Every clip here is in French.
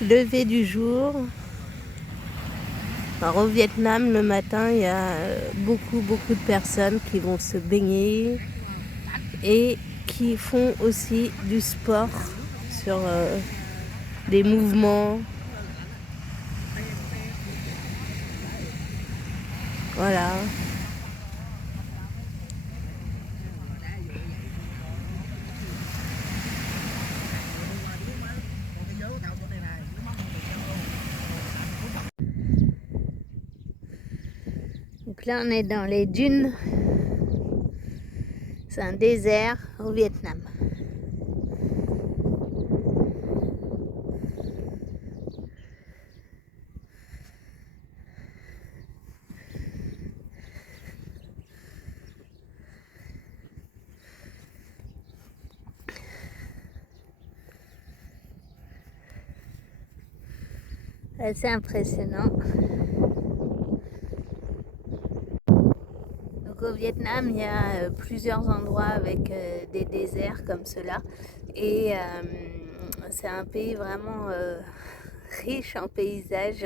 Lever du jour. Alors, au Vietnam, le matin, il y a beaucoup de personnes qui vont se baigner et qui font aussi du sport sur des mouvements. Voilà. Donc là, on est dans les dunes. C'est un désert au Vietnam. Assez impressionnant. Donc au Vietnam, il y a plusieurs endroits avec des déserts comme cela. Et c'est un pays vraiment riche en paysages.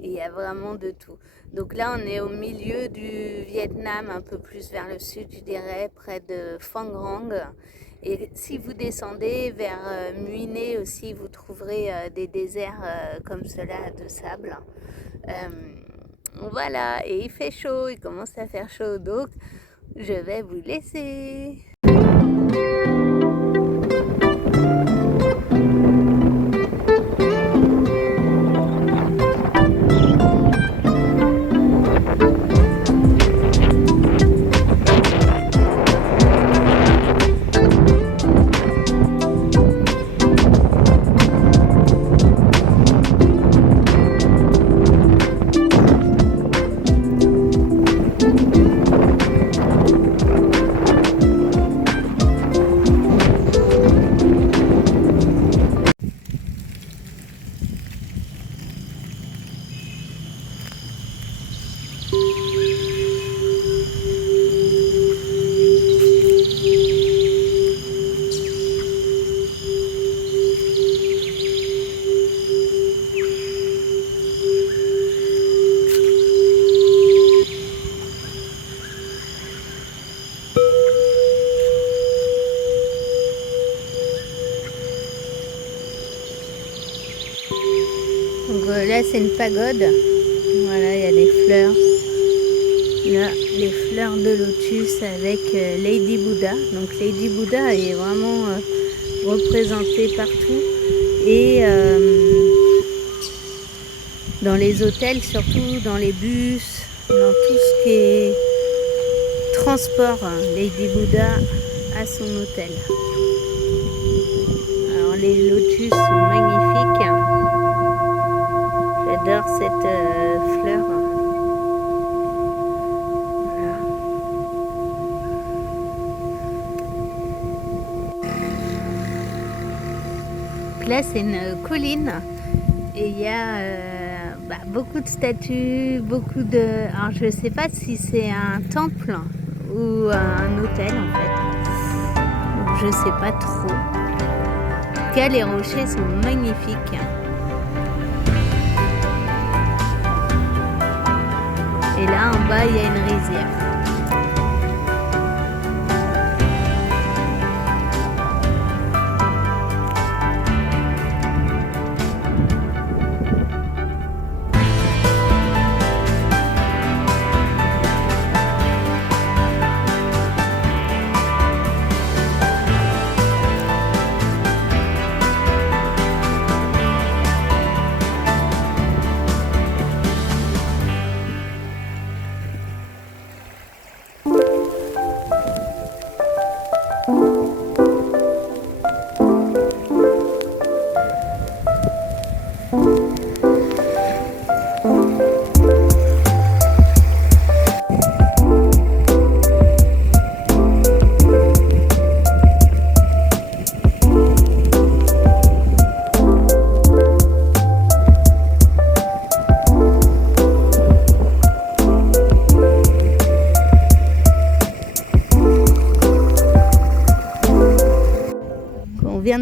Et il y a vraiment de tout. Donc là, on est au milieu du Vietnam, un peu plus vers le sud, je dirais, près de Phan Rang. Et si vous descendez vers Mui Ne aussi, vous trouverez des déserts comme cela de sable. Voilà, et il fait chaud, il commence à faire chaud, donc je vais vous laisser. Donc là, c'est une pagode. Voilà, il y a des fleurs. Là, les fleurs de lotus avec Lady Buddha. Donc Lady Buddha est vraiment représentée partout. Et dans les hôtels, surtout dans les bus, dans tout ce qui est transport, Lady Buddha a son hôtel. Alors les lotus sont magnifiques. J'adore cette fleur. Voilà. Donc là, c'est une colline et il y a beaucoup de statues, beaucoup de... Alors, je ne sais pas si c'est un temple ou un hôtel en fait. Donc, je ne sais pas trop. En tout cas, les rochers sont magnifiques. Et là, en bas, il y a une rizière.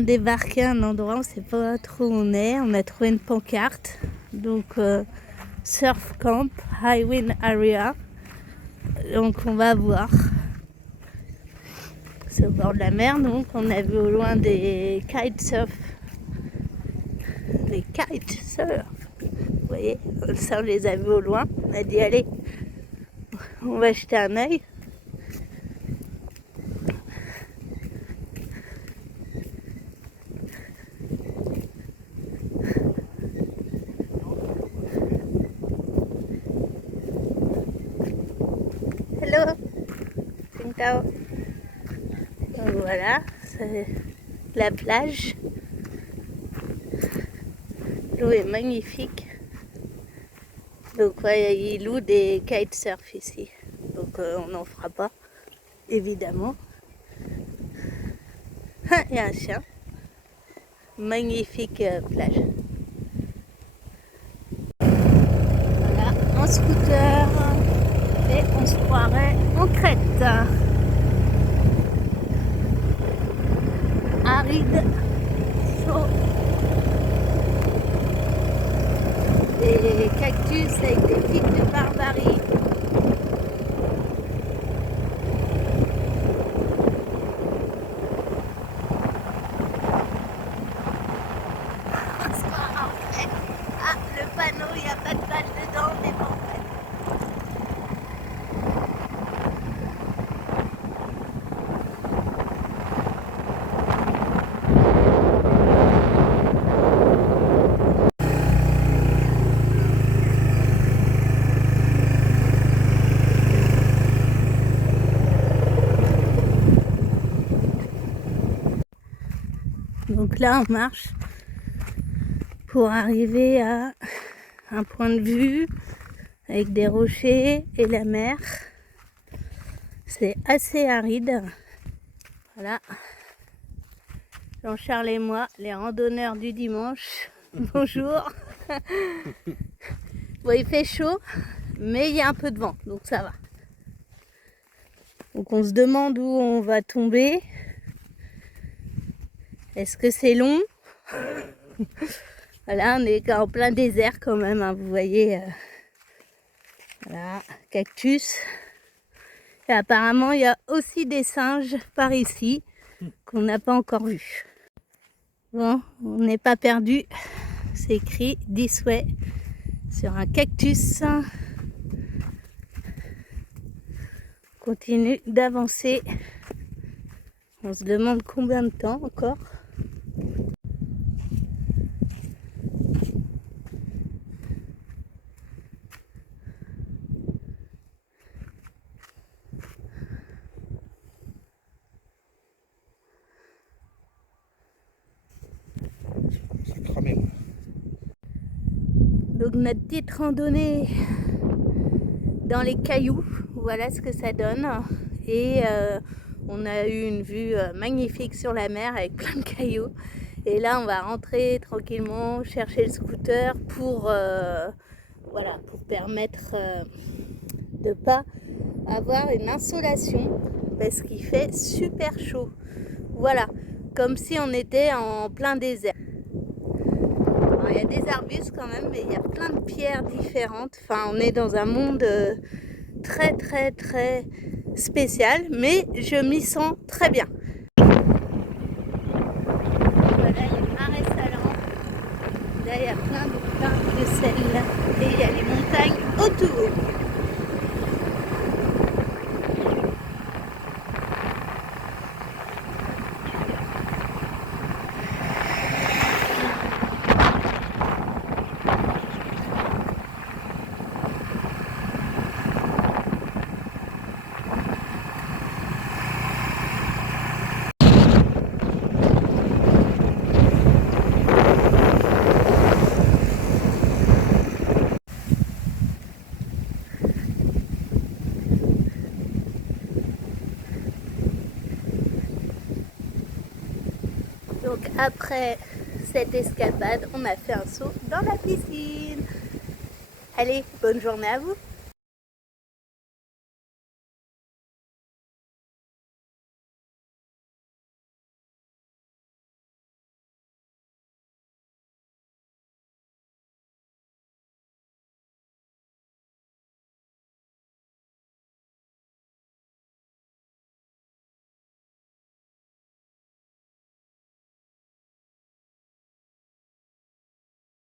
de débarquer à un endroit, on ne sait pas trop où on est. On a trouvé une pancarte. Donc, Surf Camp, High Wind Area. Donc, on va voir. C'est au bord de la mer, donc on a vu au loin des kitesurf. Des kitesurf. Vous voyez, ça on les a vus au loin. On a dit allez, on va jeter un œil. Hello, Tsingtao. Donc voilà, c'est la plage. L'eau est magnifique. Donc ouais, ils louent des kitesurf ici. Donc on n'en fera pas, évidemment. Il y a un chien. Magnifique plage. Voilà, en scooter. Et on se croirait en Crète. Aride, chaud. Des cactus avec des figues de barbarie. On se croirait en Crète. Ah, le panneau, il n'y a pas de balle dedans, mais bon. Donc là, on marche pour arriver à un point de vue avec des rochers et la mer. C'est assez aride. Voilà. Jean-Charles et moi, les randonneurs du dimanche. Bonjour. Bon, il fait chaud, mais il y a un peu de vent, donc ça va. Donc on se demande où on va tomber. Est-ce que c'est long? Voilà, on est en plein désert quand même, hein, vous voyez. Voilà, cactus. Et apparemment, il y a aussi des singes par ici qu'on n'a pas encore vus. Bon, on n'est pas perdu. C'est écrit « This way » sur un cactus. On continue d'avancer. On se demande combien de temps encore. Donc notre petite randonnée dans les cailloux, voilà ce que ça donne. Et on a eu une vue magnifique sur la mer avec plein de cailloux. Et là on va rentrer tranquillement, chercher le scooter pour, voilà, pour permettre de ne pas avoir une insolation parce qu'il fait super chaud. Voilà, comme si on était en plein désert. Alors, il y a des arbustes quand même, mais il y a plein de pierres différentes. Enfin, on est dans un monde très spécial, mais je m'y sens très bien. Voilà, il y a le marais salant. Là, il y a plein de sel. Et il y a les montagnes autour. Donc après cette escapade, on a fait un saut dans la piscine. Allez, bonne journée à vous!